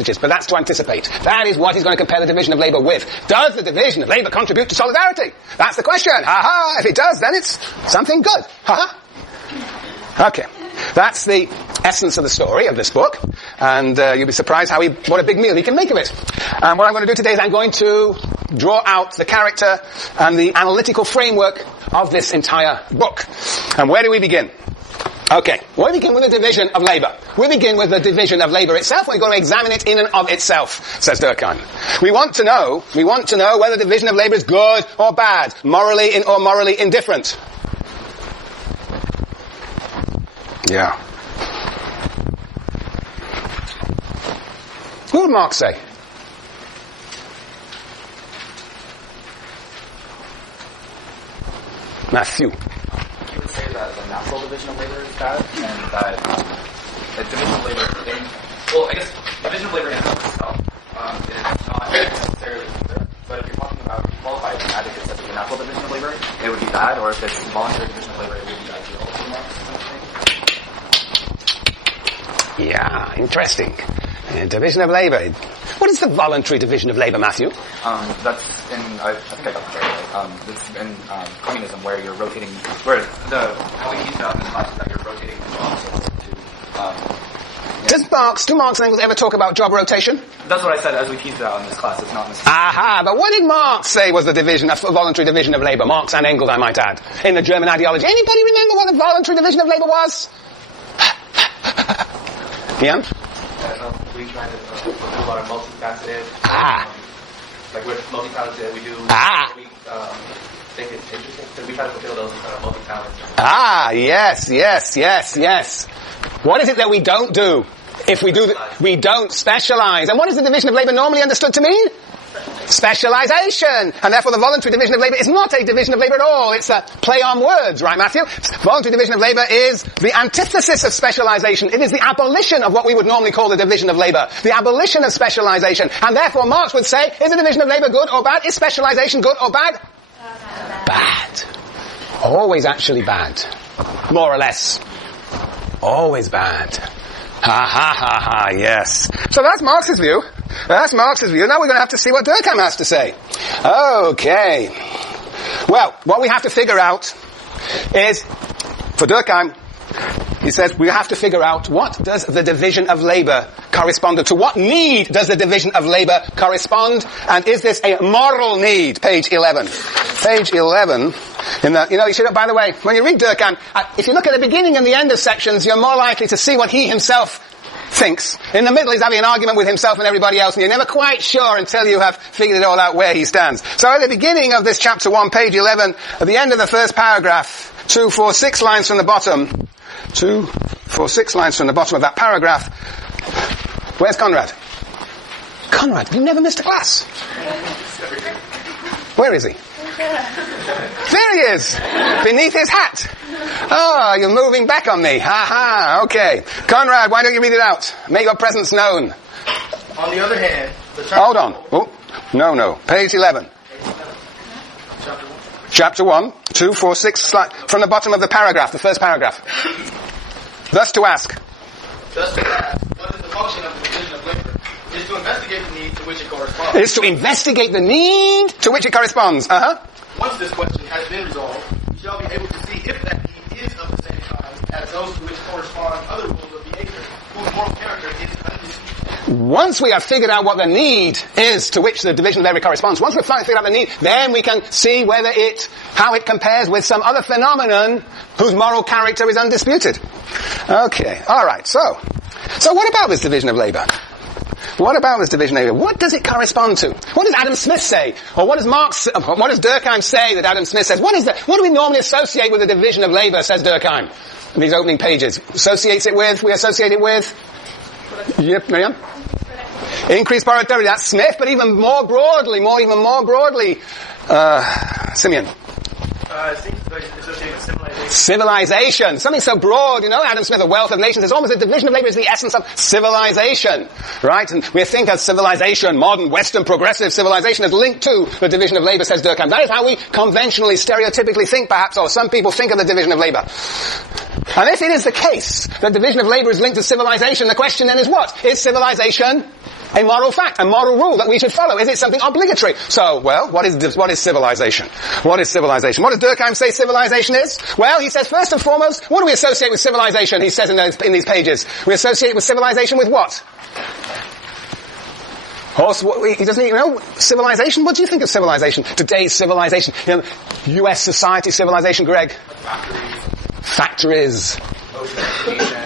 passages, but that's to anticipate. That is what he's going to compare the division of labour with. Does the division of labour contribute to solidarity? That's the question. Ha-ha! If it does, then it's something good. Ha-ha! Okay. That's the essence of the story of this book, and you'll be surprised what a big meal he can make of it. And what I'm going to do today is I'm going to draw out the character and the analytical framework of this entire book. And where do we begin? Okay, we begin with the division of labour. We begin with the division of labour itself. We're going to examine it in and of itself, says Durkheim. We want to know whether the division of labour is good or bad, morally or morally indifferent. Yeah. What would Marx say? Matthew. He would say that the natural division of labor is bad, and that the division of labor I guess division of labor in and of itself is not necessarily either, but if you're talking about qualified advocates such as the natural division of labor, it would be bad, or if it's voluntary division of labor, it would be ideal. Yeah, interesting. Division of labour. What is the voluntary division of labour, Matthew? That's in, I think I got the right. It's in communism where you're rotating, how we teach it out in class is that you're rotating Do Marx and Engels ever talk about job rotation? That's what I said as we teach it out in this class. It's not necessarily. Aha, but what did Marx say was the voluntary division of labour? Marx and Engels, I might add, in the German ideology. Anybody remember what the voluntary division of labour was? Ian? We try to do a lot of multifaceted. Like with multifaceted, we do. We think it's interesting because we try to fulfill those multi-talents. Yes. What is it that we don't do? If we do, we don't specialize. And what is the division of labour normally understood to mean? Specialization. And therefore the voluntary division of labour is not a division of labour at all. It's a play on words, right, Matthew? Voluntary division of labour is the antithesis of specialization. It is the abolition of what we would normally call the division of labour. The abolition of specialization. And therefore Marx would say, is the division of labour good or bad? Is specialization good or bad? Bad. Always actually bad. More or less. Always bad. Yes. So that's Marx's view. Now we're going to have to see what Durkheim has to say. Okay. Well, what we have to figure out is, for Durkheim, he says we have to figure out what does the division of labour correspond to. What need does the division of labour correspond? And is this a moral need? Page 11. Page 11. You should, by the way, when you read Durkheim, if you look at the beginning and the end of sections, you're more likely to see what he himself thinks. In the middle, he's having an argument with himself and everybody else, and you're never quite sure until you have figured it all out where he stands. So at the beginning of this chapter 1, page 11, at the end of the first paragraph, 2, 4, 6 lines from the bottom, 2, 4, 6 lines from the bottom of that paragraph, where's Conrad? Conrad, you never missed a class. Where is he? There he is! Beneath his hat! Oh, you're moving back on me. Ha-ha, okay. Conrad, why don't you read it out? Make your presence known. On the other hand, hold on. Oh, no. Page 11. Chapter 1, 2, 4, 6, from the bottom of the paragraph, the first paragraph. Thus to ask. What is the function of the division of labour? Is to investigate the need to which it corresponds. It is to investigate the need to which it corresponds. Once this question has been resolved, we shall be able to see if that need is of the same kind as those to which correspond other rules of behavior, whose moral character is undisputed. Once we have figured out what the need is to which the division of labour corresponds, once we've figured out the need, then we can see how it compares with some other phenomenon whose moral character is undisputed. Okay, alright, so what about this division of labour? What about this division of labour? What does it correspond to? What does Adam Smith say? Or what does Durkheim say that Adam Smith says? What do we normally associate with the division of labour, says Durkheim, in these opening pages? We associate it with? Yep, Miriam? Increased productivity, that's Smith, but even more broadly, Simeon. I think it's associated with civilization. Civilization. Something so broad, Adam Smith, The Wealth of Nations, it's almost a division of labour is the essence of civilization. Right? And we think of civilization, modern, Western, progressive civilization as linked to the division of labour, says Durkheim. That is how we conventionally, stereotypically think, perhaps, or some people think of the division of labour. And if it is the case that division of labour is linked to civilization, the question then is what? Is civilization a moral fact, a moral rule that we should follow? Is it something obligatory? So, well, what is civilization? What is civilization? What does Durkheim say civilization is? Well, he says, first and foremost, what do we associate with civilization? He says in these pages. We associate with civilization with what? He doesn't even know civilization. What do you think of civilization? Today's civilization. U.S. society civilization, Greg? Factories.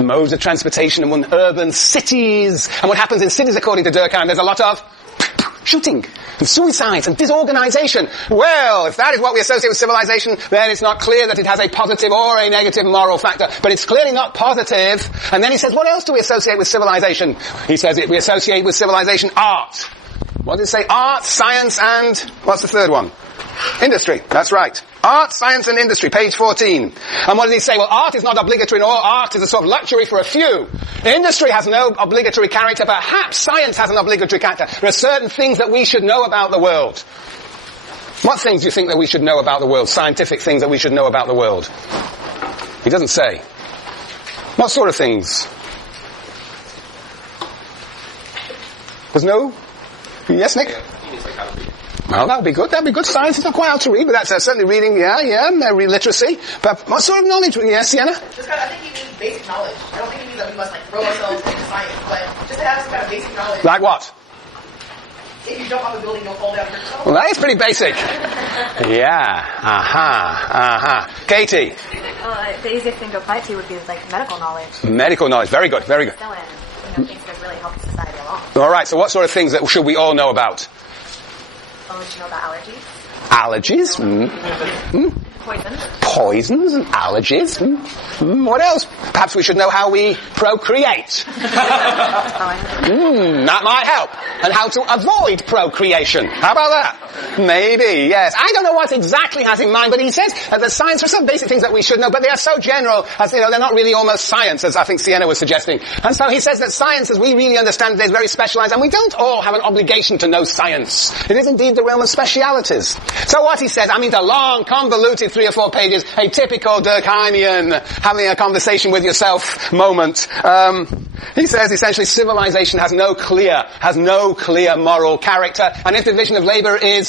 Modes of transportation and urban cities. And what happens in cities, according to Durkheim, there's a lot of shooting and suicides and disorganization. Well, if that is what we associate with civilization, then it's not clear that it has a positive or a negative moral factor. But it's clearly not positive. And then he says, what else do we associate with civilization? He says we associate with civilization art. What does it say? Art, science, and what's the third one? Industry. That's right. Art, science, and industry, page 14. And what does he say? Well, art is not obligatory, nor art is a sort of luxury for a few. Industry has no obligatory character. Perhaps science has an obligatory character. There are certain things that we should know about the world. What things do you think that we should know about the world? Scientific things that we should know about the world? He doesn't say. What sort of things? There's no? Yes, Nick? Well, that would be good. That would be good. Science is not quite how to read, but that's certainly reading, read literacy. But what sort of knowledge? Yes, Sienna? I think you need basic knowledge. I don't think you mean that we must throw ourselves into science, but just to have some kind of basic knowledge. Like what? If you jump off a building, you'll fall down yourself. Well, that is pretty basic. Yeah. Katie? The easiest thing to apply to would be like medical knowledge. Medical knowledge. Very good. Very good. Things that really help society along. All right. So what sort of things that should we all know about? We should know about allergies. Allergies? Poisons. Poisons and allergies. What else? Perhaps we should know how we procreate. That might help. And how to avoid procreation. How about that? Maybe, yes. I don't know what exactly has in mind, but he says that the science are some basic things that we should know, but they are so general, as they're not really almost science, as I think Sienna was suggesting. And so he says that science, as we really understand it, is very specialized, and we don't all have an obligation to know science. It is indeed the realm of specialities. So what he says, the long, convoluted 3 or 4 pages, a typical Durkheimian having a conversation with yourself moment. He says essentially civilization has no clear moral character, and if the division of labor is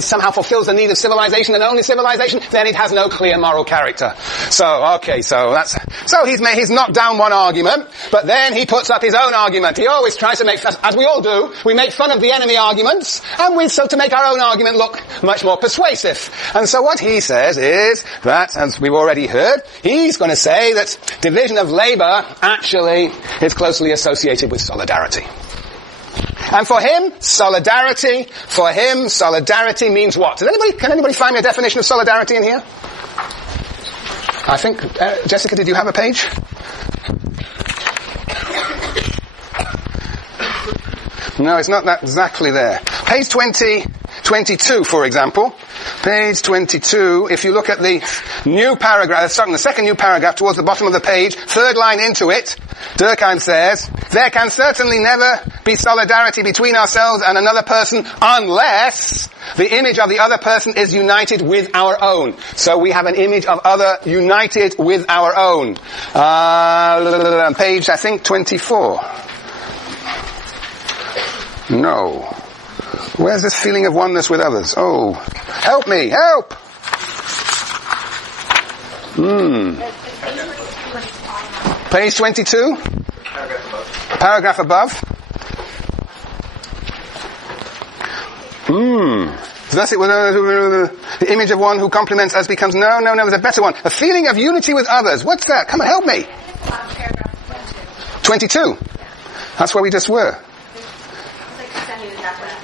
somehow fulfills the need of civilization and only civilization, then it has no clear moral character. So he's knocked down one argument, but then he puts up his own argument. He always tries to make, as we all do, we make fun of the enemy arguments, and so to make our own argument look much more persuasive. And so what he says is that, as we've already heard, he's going to say that division of labor actually is closely associated with solidarity. And for him, solidarity means what? Can anybody find me a definition of solidarity in here? I think, Jessica, did you have a page? No, it's not that exactly there. Page 22, for example. Page 22, if you look at the new paragraph, starting the second new paragraph towards the bottom of the page, third line into it, Durkheim says, there can certainly never be solidarity between ourselves and another person unless the image of the other person is united with our own. So we have an image of other united with our own. Page, I think, 24. No. Where's this feeling of oneness with others? Oh, help me, help! Page 22? Paragraph above. So that's it. The image of one who complements us becomes, no, there's a better one. A feeling of unity with others. What's that? Come on, help me. 22. That's where we just were.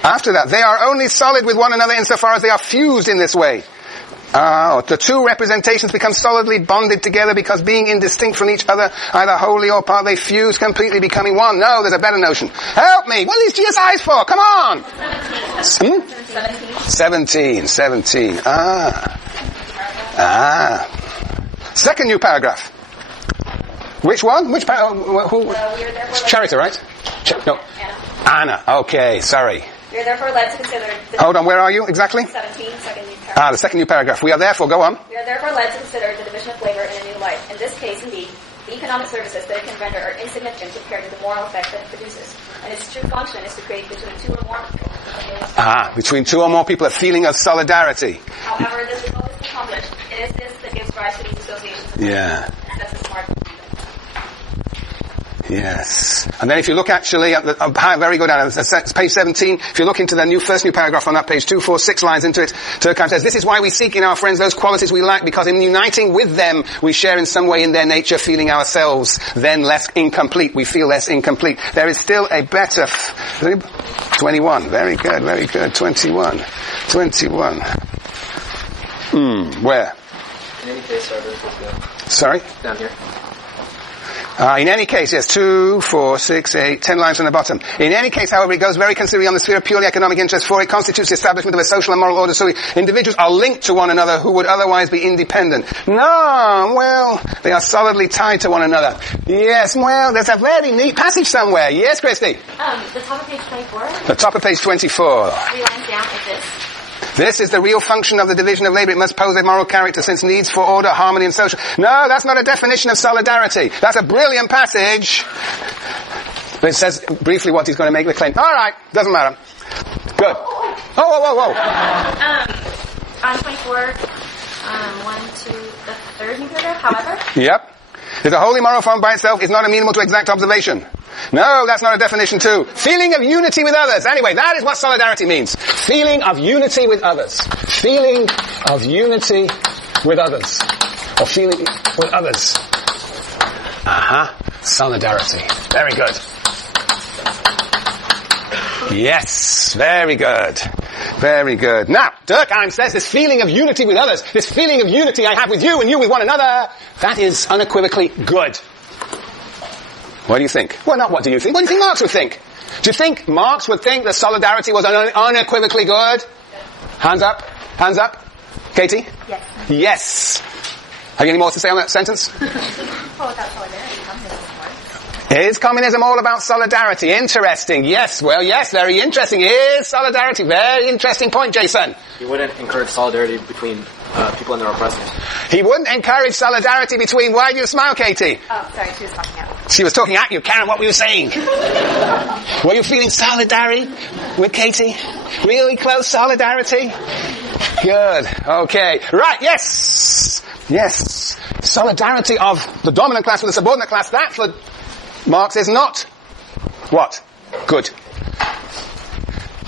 After that, they are only solid with one another insofar as they are fused in this way. The two representations become solidly bonded together because being indistinct from each other, either wholly or part, they fuse completely, becoming one. No, there's a better notion. Help me! What are these GSIs for? Come on! 17. Second new paragraph. Which one? Which paragraph? Charity, right? No. Anna. Okay, sorry. We are therefore led to consider... Hold on, where are you exactly? 17, second new paragraph. The second new paragraph. We are therefore, go on. We are therefore led to consider the division of labor in a new light. In this case, indeed, the economic services that it can render are insignificant compared to the moral effect that it produces. And its true function is to create between two or more people. Between two or more people, a feeling of solidarity. However, this is always accomplished. It is this that gives rise to these associations. Yeah. That's a smart. Yes. And then if you look actually at the, very good, it's page 17, if you look into the first new paragraph on that page, 2, 4, 6 lines into it, Durkheim says, this is why we seek in our friends those qualities we lack, because in uniting with them, we share in some way in their nature, feeling ourselves then less incomplete. We feel less incomplete. There is still a better, 21. Very good, very good. 21. Where? In any case, Sorry? down here. In any case, yes, 2, 4, 6, 8, 10 lines from the bottom. In any case, however, it goes very considerably on the sphere of purely economic interest, for it constitutes the establishment of a social and moral order, so individuals are linked to one another who would otherwise be independent. No, well, they are solidly tied to one another. Yes, well, there's a very neat passage somewhere. Yes, Christy? The top of page 24. The top of page 24. 3 lines down is this. This is the real function of the division of labor. It must pose a moral character, since needs for order, harmony, and social. No, that's not a definition of solidarity. That's a brilliant passage. But it says briefly what he's going to make the claim. All right, doesn't matter. Good. Whoa. On 24, 1 to the third new paragraph, however. Yep. There's a holy moral form by itself is not amenable to exact observation. No, that's not a definition too. Feeling of unity with others. Anyway, that is what solidarity means. Feeling of unity with others. Feeling of unity with others. Or feeling with others. Solidarity. Very good. Yes, very good. Very good. Now, Durkheim says this feeling of unity with others, this feeling of unity I have with you and you with one another, that is unequivocally good. What do you think? Well, not what do you think. What do you think Marx would think? Do you think Marx would think that solidarity was unequivocally good? Hands up. Hands up. Katie? Yes. Yes. Have you any more to say on that sentence? Well, without solidarity, communism, of course. Is communism all about solidarity? Interesting. Yes. Well, yes. Very interesting. Is solidarity? Very interesting point, Jason. You wouldn't encourage solidarity between people and their oppressors. He wouldn't encourage solidarity between... Why do you smile, Katie? Oh, sorry, she was talking out. She was talking at you. Karen, what were you saying? Were you feeling solidarity with Katie? Really close solidarity? Good. Okay. Right. Yes. Yes. Solidarity of the dominant class with the subordinate class. That, for Marx, is not... What? Good.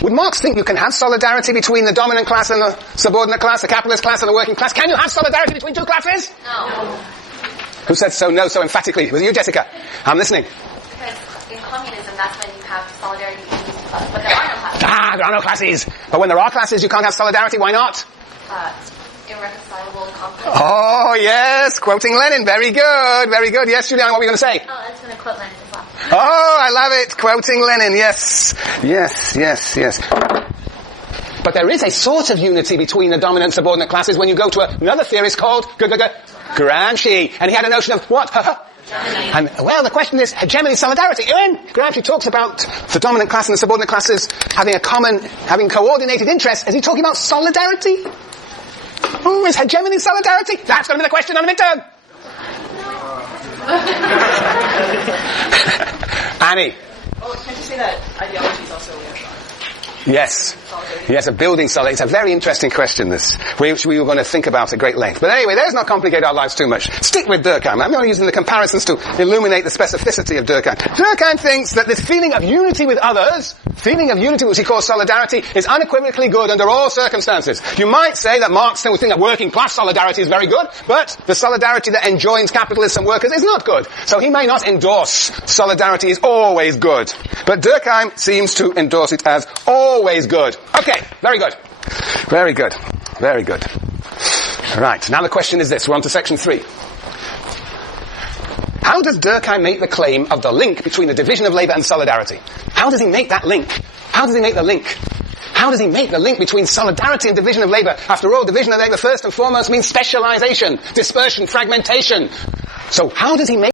Would Marx think you can have solidarity between the dominant class and the subordinate class, the capitalist class and the working class? Can you have solidarity between two classes? No. Who said so no so emphatically? Was it you, Jessica? I'm listening. Because in communism, that's when you have solidarity between these classes. But there are no classes. There are no classes. But when there are classes, you can't have solidarity. Why not? Irreconcilable conflict. Oh, yes. Quoting Lenin. Very good. Very good. Yes, Juliana, what were you going to say? Oh, I was going to quote Lenin as well. Oh, I love it. Quoting Lenin. Yes. Yes, yes, yes. But there is a sort of unity between the dominant and subordinate classes when you go to another theorist called Gramsci. And he had a notion of what? And, well, the question is hegemony solidarity. When Gramsci talks about the dominant class and the subordinate classes having having coordinated interests, is he talking about solidarity? Oh, is hegemony solidarity? That's going to be the question on the midterm. Annie. Oh, can't you say that ideology is also reaction? Yes. Yes, a building solidarity. It's a very interesting question, this, which we were going to think about at great length. But anyway, let's not complicate our lives too much. Stick with Durkheim. I'm only using the comparisons to illuminate the specificity of Durkheim. Durkheim thinks that this feeling of unity with others, feeling of unity which he calls solidarity, is unequivocally good under all circumstances. You might say that Marx would think that working class solidarity is very good, but the solidarity that enjoins capitalists and workers is not good. So he may not endorse solidarity is always good. But Durkheim seems to endorse it as always good. Okay, very good. Very good. Very good. Right, now the question is this. We're on to section 3. How does Durkheim make the claim of the link between the division of labour and solidarity? How does he make that link? How does he make the link? How does he make the link between solidarity and division of labour? After all, division of labour first and foremost means specialisation, dispersion, fragmentation. So how does he make